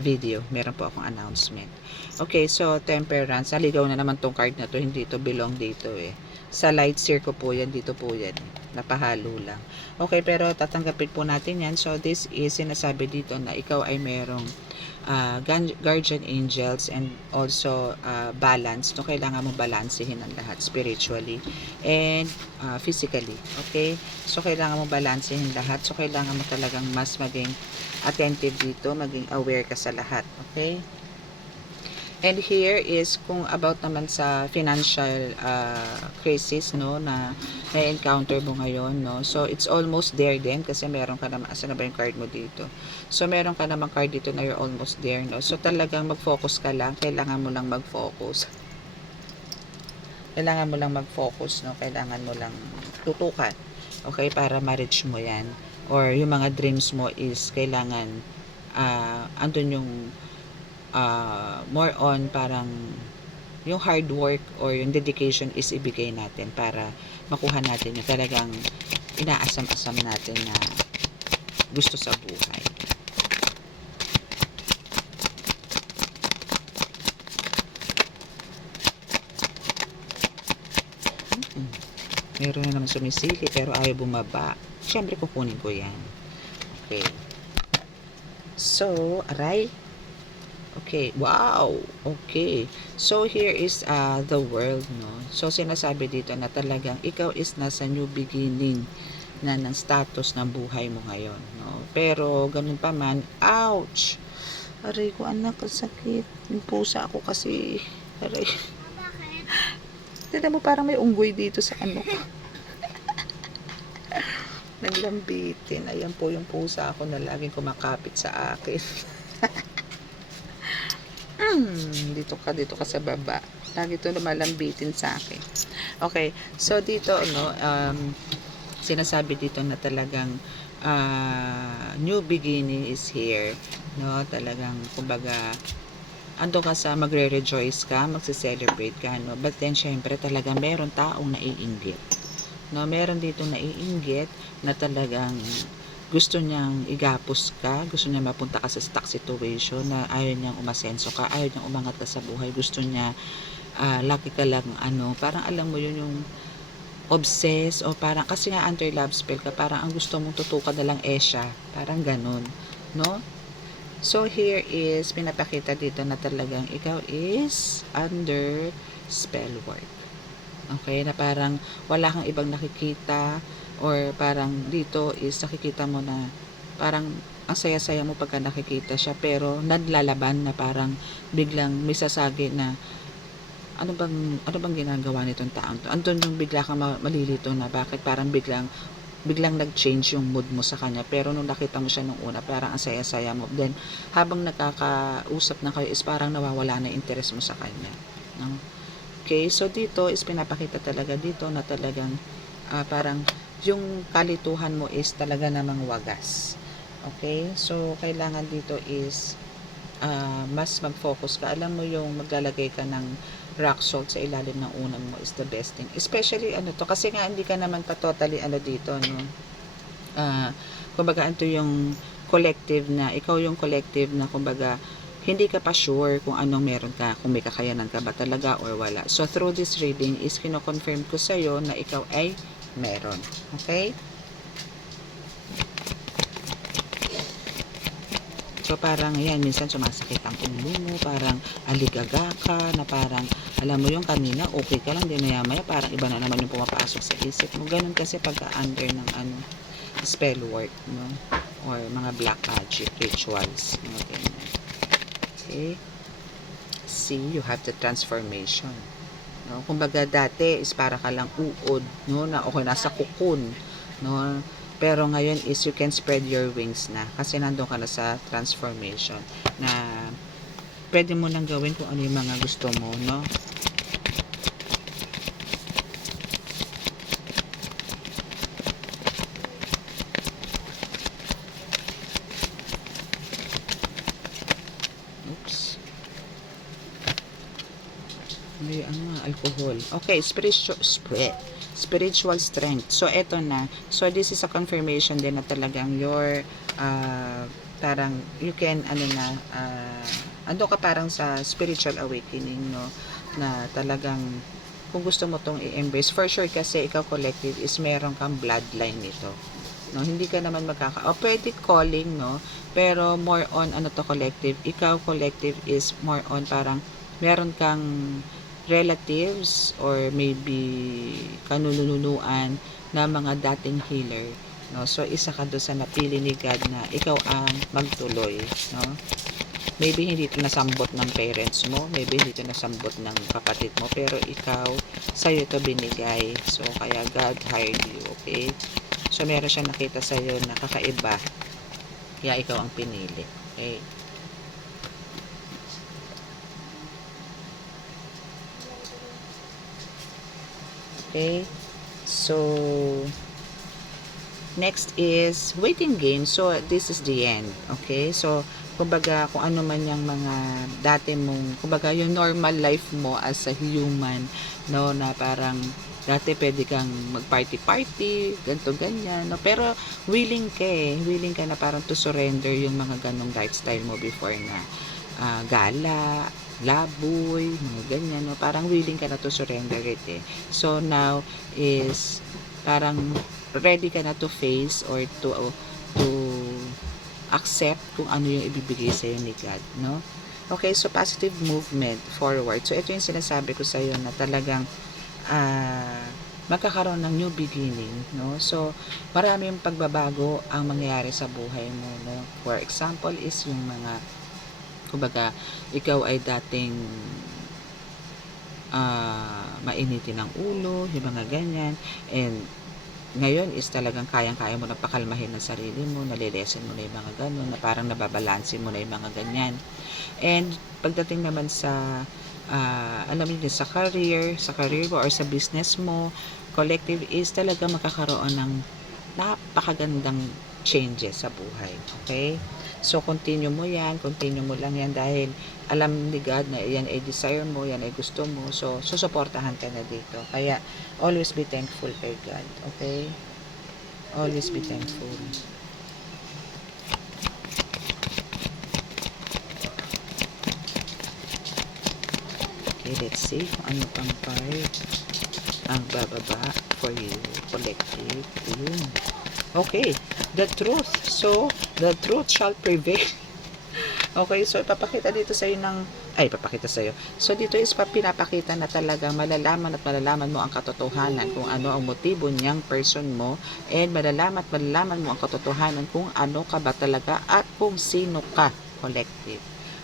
video, meron po akong announcement. Okay, so Temperance. Naligaw na naman tong card na to. Hindi to belong dito eh. Sa light circle po yan. Dito po yan. Napahalo lang. Okay, pero tatanggapin po natin yan. So this is sinasabi dito na ikaw ay merong guardian angels, and also balance, no. Kailangan mo balansehin ang lahat spiritually and physically. Okay, so kailangan mo balansehin lahat, so kailangan mo talagang mas maging attentive dito, maging aware ka sa lahat. Okay, and here is kung about naman sa financial crisis, no, na na-encounter mo ngayon, no. So it's almost there din, kasi meron ka naman, asa na ba yung card mo dito? So meron ka naman card dito na you're almost there, no. So talagang mag-focus ka lang, kailangan mo lang mag-focus. Kailangan mo lang mag-focus, no. Kailangan mo lang tutukan, okay, para ma-reach mo yan, or yung mga dreams mo is kailangan andun yung more on parang yung hard work or yung dedication is ibigay natin para makuha natin yung talagang inaasam-asam natin na gusto sa buhay. Meron na naman sumisili pero ayaw bumaba. Siyempre kukunin ko yan. Okay. So, aray. Okay, wow. Okay. So here is the world, no. So sinasabi dito na talagang ikaw is nasa new beginning na ng status ng buhay mo ngayon, no. Pero ganun pa man, ouch. Aray ko, anak, sakit. Yung pusa ako kasi, aray. Tignan mo, parang may unggoy dito sa ano. Naglambitin. Ayan po yung pusa ako na laging kumakapit sa akin. Dito ka sa baba. Lagi ito lumalambitin sa akin. Okay, so dito, no, sinasabi dito na talagang new beginning is here, no? Talagang kumbaga ando ka sa magre-rejoice ka, magse-celebrate ka, no? But then syempre talaga meron taong naiinggit, no? Meron dito naiinggit na talagang gusto niyang igapos ka, gusto niya mapunta ka sa stuck situation na ayaw niyang umasenso ka, ayaw niyang umangat ka sa buhay, gusto niya lagi ka lang parang alam mo yun yung obsess o parang kasi nga under love spell ka, parang ang gusto mong tutukan na lang siya, parang ganun, no? So here is pinapakita dito na talagang ikaw is under spell work. Okay, na parang wala kang ibang nakikita or parang dito is nakikita mo na parang ang saya-saya mo pagka nakikita siya pero naglalaban na parang biglang may sasagi na ano bang ginagawa nitong taong to? Andun yung bigla kang malilito na bakit parang biglang nag-change yung mood mo sa kanya pero nung nakita mo siya nung una parang ang saya-saya mo, then habang nakakausap na kayo is parang nawawala na interest mo sa kanya, no? Okay, so dito is pinapakita talaga dito na talagang parang yung kalituhan mo is talaga namang wagas. Okay, so kailangan dito is mas mag-focus ka. Alam mo yung maglalagay ka ng rock salt sa ilalim ng unan mo is the best thing. Especially to, kasi nga hindi ka naman pa totally dito, no? Kumbaga ito yung collective na, ikaw yung collective na kumbaga hindi ka pa sure kung anong meron ka, kung may kakayanan ka ba talaga or wala. So through this reading is kino-confirm ko sa'yo na ikaw ay meron. Okay? So parang yan, minsan sumasakit ang ulo mo, parang aligaga ka, na parang alam mo yung kanina okay ka lang, din maya parang iba na naman yung pumapasok sa isip mo. Ganun kasi pagka under ng spell work, no? Or mga black magic rituals, mga ganyan. Okay? See, you have the transformation. No? Kumbaga dati is para ka lang uod, no? Na okay, nasa cocoon, no? Pero ngayon is you can spread your wings na kasi nandun ka na sa transformation na pwede mo nang gawin kung ano yung mga gusto mo, no? Oops. May alcohol. Okay, spiritual strength. So, eto na. So, this is a confirmation din na talagang your parang you can ando ka parang sa spiritual awakening, no? Na talagang kung gusto mo tong i-embrace, for sure kasi ikaw collective is meron kang bloodline nito. No, hindi ka naman pwede calling, no? Pero more on to collective. Ikaw collective is more on parang meron kang relatives or maybe kanunulunuan na mga dating healer, no? So isa ka doon sa napili ni God na ikaw ang magtuloy, no? Maybe hindi ito nasambot ng parents mo, maybe hindi ito nasambot ng kapatid mo, pero ikaw, sa'yo ito binigay. So kaya God hired you, okay? So meron siya nakita sa'yo na kakaiba, kaya ikaw ang pinili, okay? Okay, so next is waiting game. So this is the end. Okay, so kumbaga kung ano man yung mga dati mong, kumbaga yung normal life mo as a human, no, na parang dati pwede kang mag-party-party, ganto ganyan, no, pero willing ka na parang to surrender yung mga ganong lifestyle mo before na gala, laboy, mga ganyan, no? Parang willing ka na to surrender it, eh. So now is parang ready ka na to face or to accept kung ano yung ibibigay sa'yo ni God, no? Okay, so positive movement forward. So ito yung sinasabi ko sa'yo na talagang magkakaroon ng new beginning, no? So marami yung pagbabago ang mangyayari sa buhay mo, no? For example is yung mga kumbaga ikaw ay dating mainitin ng ulo, yung mga ganyan, and ngayon is talagang kayang-kaya mo na pakalmahin ng sarili mo, nalilesen mo na yung mga ganun, na parang nababalansin mo na yung mga ganyan. And pagdating naman sa alam niyo sa career mo or sa business mo, collective is talaga magkakaroon ng napakagandang changes sa buhay. Okay? So, continue mo yan. Continue mo lang yan dahil alam ni God na yan ay desire mo, yan ay gusto mo. So, susuportahan ka na dito. Kaya, always be thankful kay God. Okay? Always be thankful. Okay, let's see kung ano pang part ang bababa for you. Collective. Yun. Okay, the truth. So, the truth shall prevail. Okay, so ipapakita dito sa iyo papakita sa iyo. So, dito is pinapakita na talagang malalaman at malalaman mo ang katotohanan kung ano ang motibo niyang person mo, and malalaman at malalaman mo ang katotohanan kung ano ka ba talaga at kung sino ka. Collective.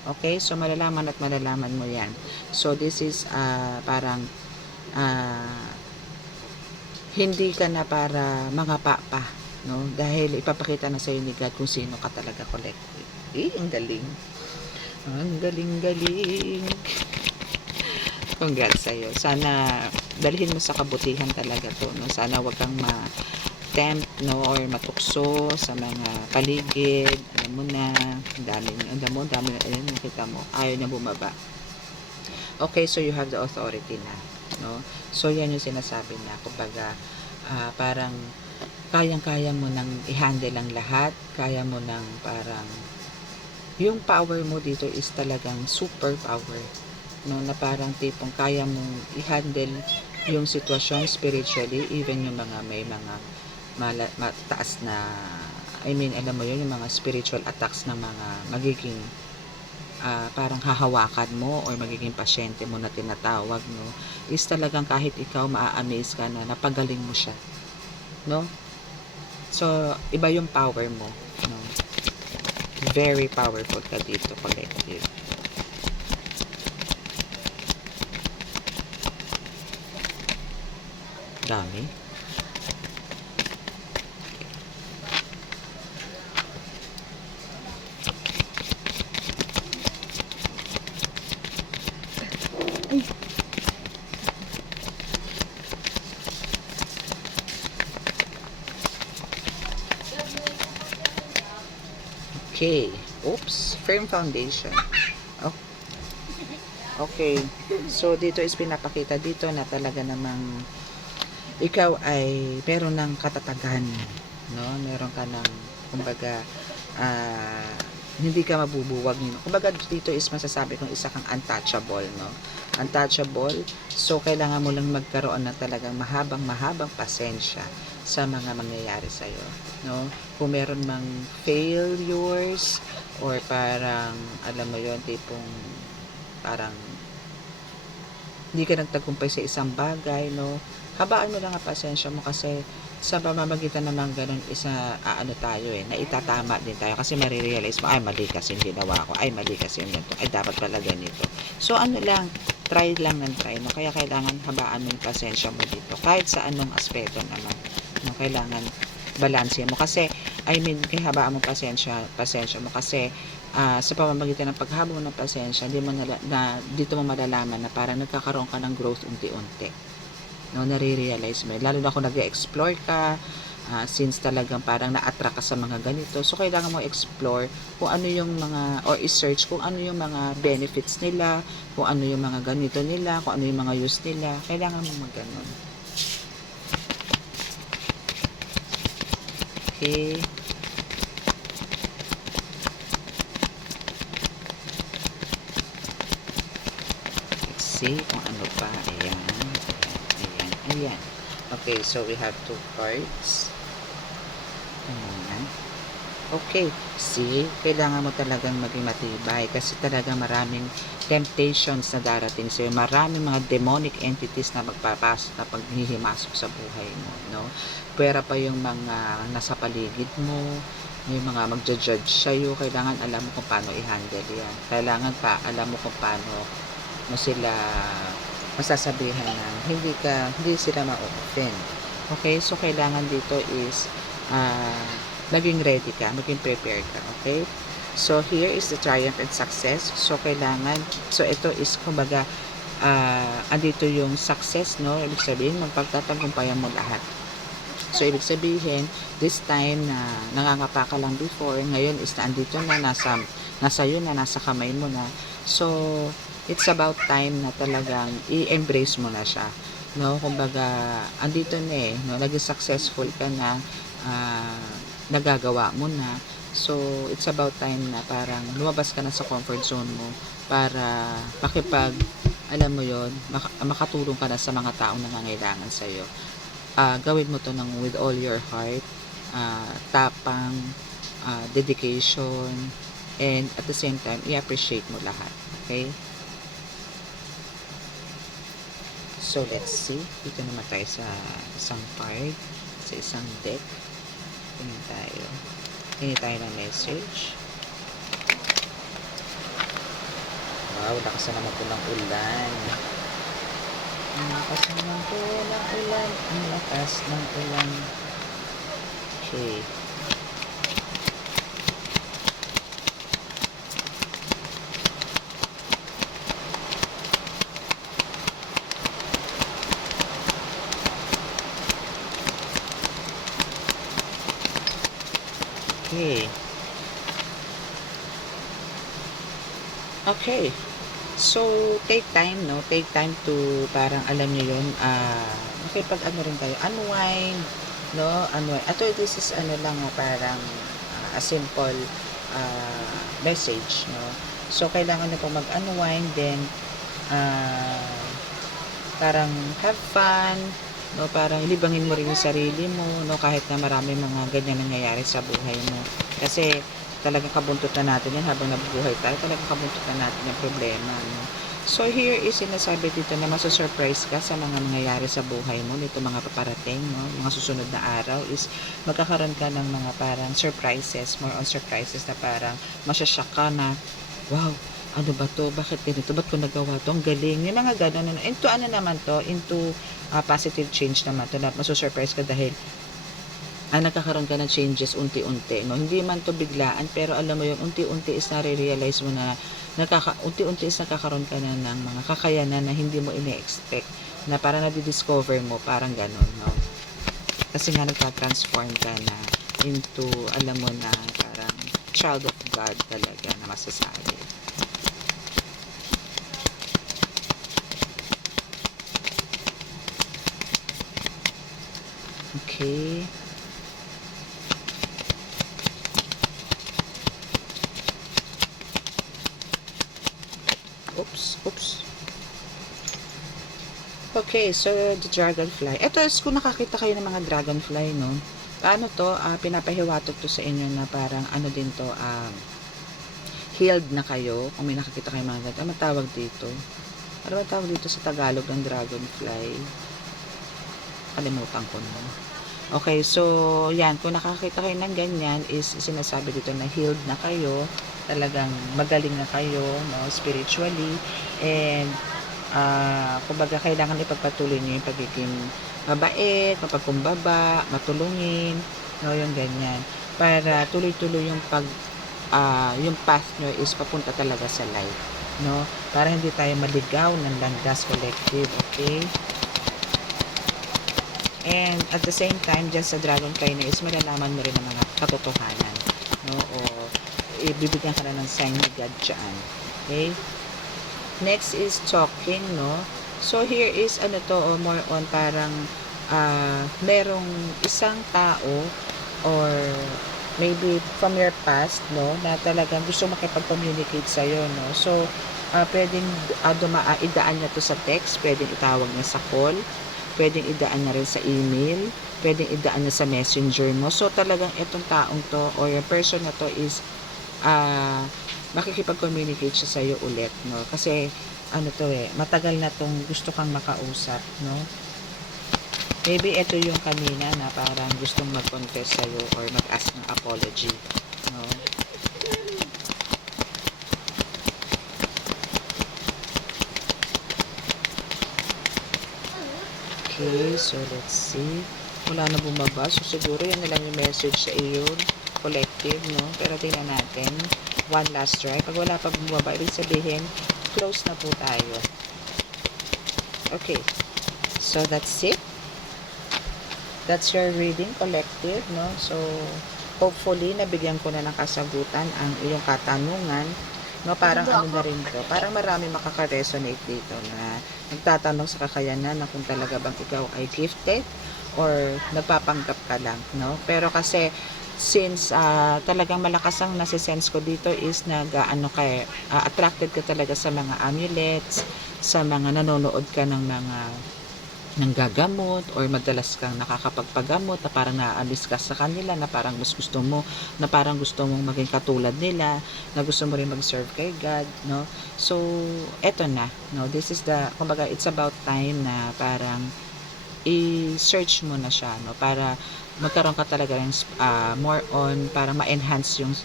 Okay, so malalaman at malalaman mo yan. So, this is parang hindi ka na para mga papa, no? Dahil ipapakita na sa iyo ni God kung sino ka talaga. Collective. Ang galing. Ang galing-galing. Congrats sa iyo. Sana dalhin mo sa kabutihan talaga to, no? Sana wag kang tempt, no, or matukso sa mga paligid. Alam mo na, dami na, ayun, nakita mo, ayaw na bumaba. Okay, so you have the authority na, no? So, yan yung sinasabi na, kumbaga, parang, kayang-kaya mo nang i-handle ang lahat, kaya mo nang parang, yung power mo dito is talagang super power, no, na parang tipong kaya mong i-handle yung sitwasyon spiritually, even yung mga may mga mataas na, alam mo yun, yung mga spiritual attacks ng mga magiging parang hahawakan mo or magiging pasyente mo na tinatawag, no, is talagang kahit ikaw maa-amaze ka na napagaling mo siya, no? So, iba yung power mo, no? Very powerful ka dito, collective. Dami. Okay. Oops. Firm foundation. Okay. So, dito is pinapakita dito na talaga namang ikaw ay meron ng katatagan, no? Meron ka ng, kumbaga, hindi ka mabubuwag, no? Kumbaga, dito is masasabi kong isa kang untouchable, no? Untouchable. So, kailangan mo lang magkaroon ng talagang mahabang pasensya sa mga mangyayari sa'yo, no? Kung meron mang failures or parang, alam mo yon, tipong parang hindi ka nagtagumpay sa isang bagay, no? Habaan mo lang ang pasensya mo kasi sa pamamagitan naman ganun isa tayo naitatama din tayo kasi marirealize mo, ay mali kasi yung ginawa ko, ay mali kasi yung ganito, ay dapat pala ganito. So try lang ng try, no? Kaya kailangan habaan mo yung pasensya mo dito kahit sa anong aspeto naman, no? Kailangan balanse mo kasi kaya habaan mo pasensya mo kasi sa pamamagitan ng paghaba mo ng pasensya, dito mo malalaman na parang nagkakaroon ka ng growth unti-unti, no? Nare-realize mo, lalo na kung nag-explore ka, since talagang parang na-attract ka sa mga ganito, so kailangan mo explore kung ano yung mga, or i-search kung ano yung mga benefits nila, kung ano yung mga ganito nila, kung ano yung mga use nila, kailangan mo mag-ganon. Okay. Let's see kung ano pa. Ayan. Okay, so we have 2 cards. Ayan. Okay, see, kailangan mo talagang maging matibay kasi talagang maraming temptations na darating sa'yo. Maraming mga demonic entities na magpapasok na paghihimasok sa buhay mo, no? Pwera pa yung mga nasa paligid mo, yung mga magja-judge sa'yo, kailangan alam mo kung paano i-handle yan. Kailangan pa alam mo kung paano mo sila masasabihan na hindi sila ma-offend. Okay, so kailangan dito is maging ready ka, maging prepared ka, okay? So, here is the triumph and success. So, ito is, kumbaga, andito yung success, no? Ibig sabihin, magpagtatagumpayan mo lahat. So, ibig sabihin, this time na nangangapa ka lang before, ngayon is naandito na, nasa yun na, nasa kamay mo na. So, it's about time na talagang i-embrace mo na siya. No? Kumbaga, andito na no? Naging successful ka na, nagagawa mo na. So, it's about time na parang lumabas ka na sa comfort zone mo para alam mo yon, makatulong ka na sa mga taong nangangailangan sa'yo. Gawin mo to with all your heart, tapang, dedication, and at the same time, i-appreciate mo lahat. Okay? So, let's see. Dito naman tayo sa isang card, sa isang deck. Tingin tayo. Tingin tayo ng message. Wow, lakas na naman po ng ulan. Ang lakas naman po ng ulan. Ang lakas ng ulan. Okay. Okay. Okay. So, take time, no? Take time to, parang alam niyo yun, makipag ano rin tayo, unwind, no? Unwind. Ato, this is ano lang, parang a simple message, no? So, kailangan na po mag-unwind, then, parang have fun, no? Parang libangin mo rin yung sarili mo, no? Kahit na marami mga ganyan nangyayari sa buhay mo. Kasi, talagang kabuntutan natin yan habang nabubuhay tayo, talagang kabuntutan natin yung problema, no? So, here is sinasabi dito na masasurprise ka sa mga nangyayari sa buhay mo, nito mga paparating, no? Mga susunod na araw is magkakaroon ka ng mga parang surprises, more on surprises na parang masyashock ka na, wow, ano ba to? Bakit ganito? Ba't ko nagawa to? Ang galing. Yung mga gano'n. Into ano naman to? Into positive change naman to, na masasurprise ka dahil nagkakaroon ka ng changes unti-unti, no? Hindi man to biglaan, pero alam mo yun, unti-unti is nare-realize mo na unti-unti is nakakaroon ka na ng mga kakayanan na hindi mo ine-expect, na parang nadi-discover mo, parang gano'n, no? Kasi nga nagka-transform ka na into, alam mo na, parang child of God talaga na masasabi. Okay. Oops. Okay, so the dragonfly. Ito is kung nakakita kayo ng mga dragonfly, no? Paano to? Pinapahiwatot to sa inyo na parang ano din to, healed na kayo. Kung may nakakita kayo mga ganito. Ano tawag dito? Ano ba tawag dito sa Tagalog ng dragonfly? Kalimutan ko na. Okay, so yan, kung nakakita kayo ng ganyan is sinasabi dito na healed na kayo, talagang magaling na kayo, no, spiritually, and kumbaga kailangan ipagpatuloy niyo yung pagiging mabait, mapagkumbaba, matulungin, no, yung ganyan, para tuloy-tuloy yung yung path nyo is papunta talaga sa light, no, para hindi tayo maligaw ng landas collective, okay? And at the same time, just sa dragonfly na is malalaman mo rin ang mga katotohanan, no? O ibibigyan ka na ng sign ni God dyan. Okay? Next is talking, no? So here is ano to, more on parang merong isang tao or maybe from your past, no, na talagang gusto makipag-communicate sa'yo, no? So, pwedeng idaan niya to sa text, pwedeng itawag niya sa call, pwedeng idaan na rin sa email, pwedeng idaan na sa messenger mo. So, talagang itong taong to or yung person na to is makikipag-communicate siya sa'yo ulit, no? Kasi, ano to matagal na tong gusto kang makausap, no? Maybe ito yung kanina na parang gustong mag-confess sa'yo or mag-ask ng apology, no? Okay, so let's see. Wala na bumaba. So, siguro yan na lang yung message sa iyo. Collective, no? Pero tingnan natin. One last try. Pag wala pa bumaba, ibig sabihin, close na po tayo. Okay. So, that's it. That's your reading, collective, no? So, hopefully, nabigyan ko na ng kasagutan ang iyong katanungan. No, parang ano na rin to, parang marami makaka-resonate dito na nagtatanong sa kakayanan na kung talaga bang ikaw ay gifted or nagpapanggap ka lang, no? Pero kasi since talagang malakas ang nasisense ko dito is attracted ka talaga sa mga amulets, sa mga nanonood ka ng mga ng gagamot or madalas kang nakakapagpagamot na parang naaalis ka sa kanila, na parang gusto mo, na parang gusto mong maging katulad nila, na gusto mo rin mag-serve kay God, no? So, eto na, no? This is kumbaga, it's about time na parang i-search mo na siya, no? Para magkaroon ka talaga ng more on, para ma-enhance yung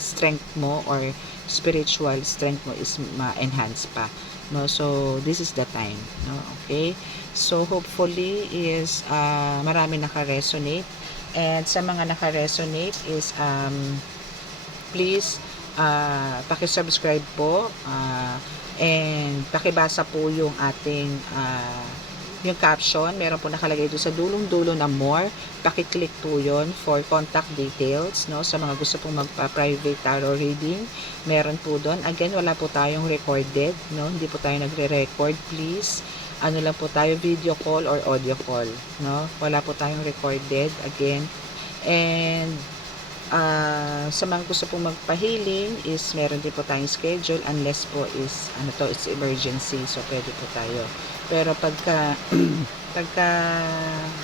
strength mo, or spiritual strength mo is ma-enhance pa, no? So this is the time, no? Okay, so hopefully is marami naka-resonate, and sa mga naka-resonate is please paki-subscribe po, and pakibasa po yung ating yung caption. Meron po nakalagay doon sa dulong-dulo na more. Paki-click po yon for contact details, no? Sa mga gusto pong magpa-private tarot reading, meron po doon. Again, wala po tayong recorded, no? Hindi po tayo nagre-record, please. Ano lang po tayo, video call or audio call, no? Wala po tayong recorded, again. And sa mga gusto pong magpa-healing is meron din po tayong schedule, unless po is it's emergency, so pwede po tayo. Pero pagka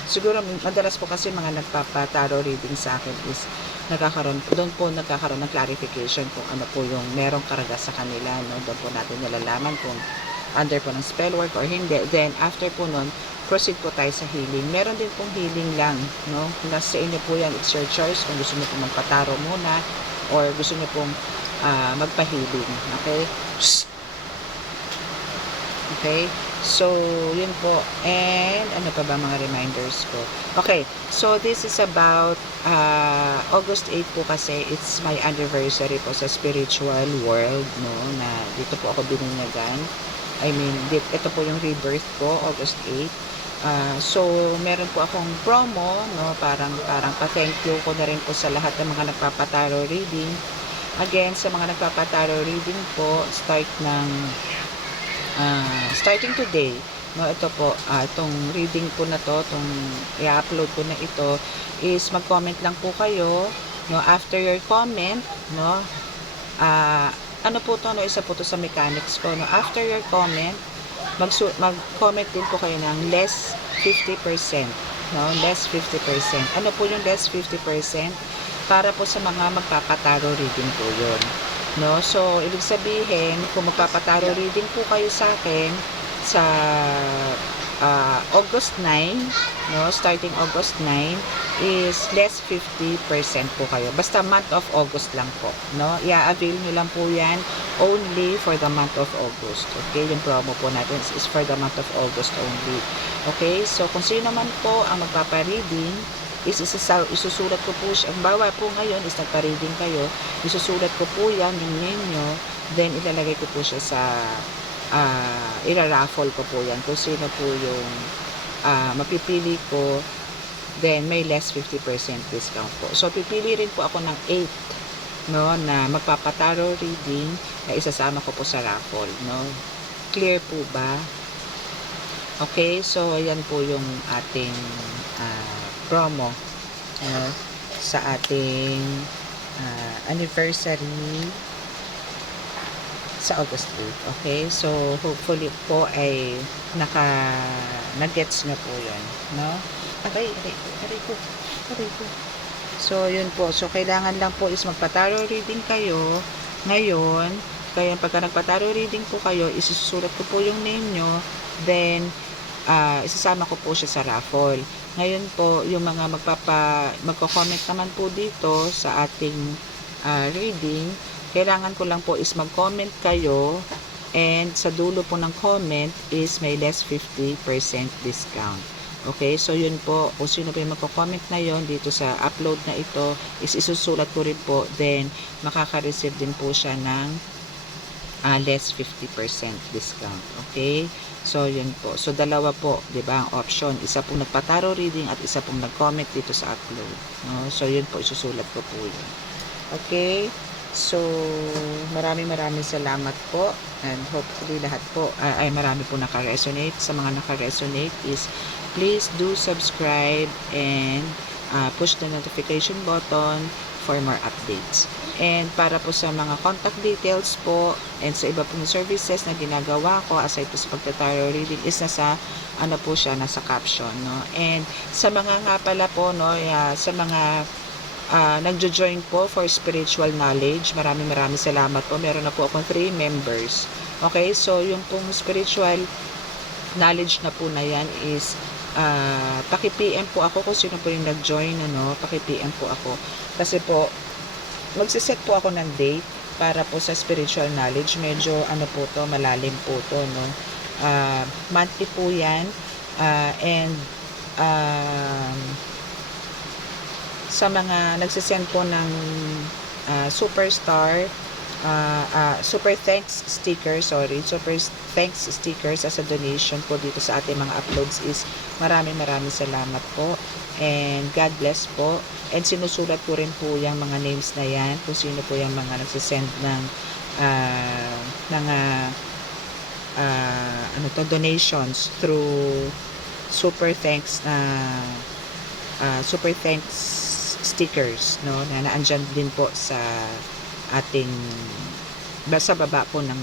siguro madalas po kasi mga nagpapa-tarot reading sa akin is doon po nagkakaroon ng clarification kung ano po yung merong karga sa kanila, no? Doon po natin nalalaman kung under po ng spell work or hindi. Then after po nun, proceed po tayo sa healing. Meron din pong healing lang, no? Nasa inyo po yan, it's your choice kung gusto niyo pong magpataro muna or gusto niyo pong magpa-healing. Okay? Okay? So, yun po. And, ano pa ba mga reminders ko? Okay. So, this is about August 8 po kasi it's my anniversary po sa spiritual world, no? Na dito po ako bininyagan. I mean, ito po yung rebirth ko, August 8. So, meron po akong promo, no? Parang pa-thank you ko na rin po sa lahat ng mga nagpapataro reading. Again, sa mga nagpapataro reading po, starting today, no? Ito po, itong reading po na to, itong i-upload ko na ito, is mag-comment lang po kayo, no? After your comment, no? Ano po to, no? Isa po to sa mechanics ko, no? After your comment, mag-comment din po kayo ng less 50%, no? Less 50%. Ano po yung less 50%? Para po sa mga magpapataro reading po yun, no? So, ibig sabihin, kung magpapataro reading po kayo sa akin sa August 9, no? Starting August 9 is less 50% po kayo. Basta month of August lang po, no? I-avail nyo lang po yan only for the month of August. Okay? Yung promo po natin is for the month of August only. Okay? So, kung sino man po ang magpapa-reading, isusulat ko po siya. Ang bawa po ngayon is nagpa-reading kayo, isusulat ko po yan yung name nyo, then ilalagay ko po siya sa iraraffle ko po yan kung sino po yung mapipili ko, then may less 50% discount po. So pipili rin po ako ng 8, no, na magpapataro reading na isasama ko po sa raffle, no? Clear po ba? Okay, so ayan po yung ating promo sa ating anniversary sa August 8. Okay, so hopefully po ay nag-gets na po yun, no? Aray ko. So yun po, so kailangan lang po is magpataro reading kayo ngayon. Kaya pagka nagpataro reading po kayo, isusulat ko po yung name nyo, then isasama ko po siya sa raffle. Ngayon po, yung mga magko-comment naman po dito sa ating reading, kailangan ko lang po is mag-comment kayo, and sa dulo po ng comment is may less 50% discount. Okay, so yun po, kung sino pa yung magko-comment na yon dito sa upload na ito, is isusulat ko rin po, then makaka-receive din po siya ng less 50% discount. Okay? So, yun po. So, dalawa po, di ba, ang option. Isa pong nagpa-tarot reading at isa pong nag-comment dito sa upload. No? So, yun po, isusulat ko po yun. Okay? So, maraming salamat po. And hopefully lahat po, ay marami po naka-resonate. Sa mga naka-resonate is, please do subscribe and push the notification button for more updates. And para po sa mga contact details po and sa iba pong services na ginagawa ko aside po sa pagta-tarot reading is nasa ano po siya, nasa caption, no? And sa mga nga pala po, no, sa mga nagjo-join po for spiritual knowledge, maraming salamat po. Meron na po akong 3 members. Okay, so yung pong spiritual knowledge na po na yan is paki-PM po ako kung sino po yung nag-join, ano, paki-PM po ako. Kasi po, magsiset po ako ng date para po sa spiritual knowledge. Medyo ano po to, malalim po to, no. Monthly po yan. And sa mga nagsisend po ng super thanks sticker, super thanks stickers as a donation po dito sa ating mga uploads is maraming salamat po and God bless po. And sinusulat ko rin po yung mga names na yan kung sino po yung mga nagsisend ng donations through super thanks stickers, no, na naandyan din po sa ating sa baba po ng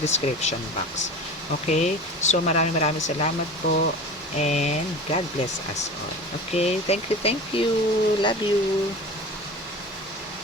description box. Okay? So maraming salamat po and God bless us all. Okay? Thank you. Love you.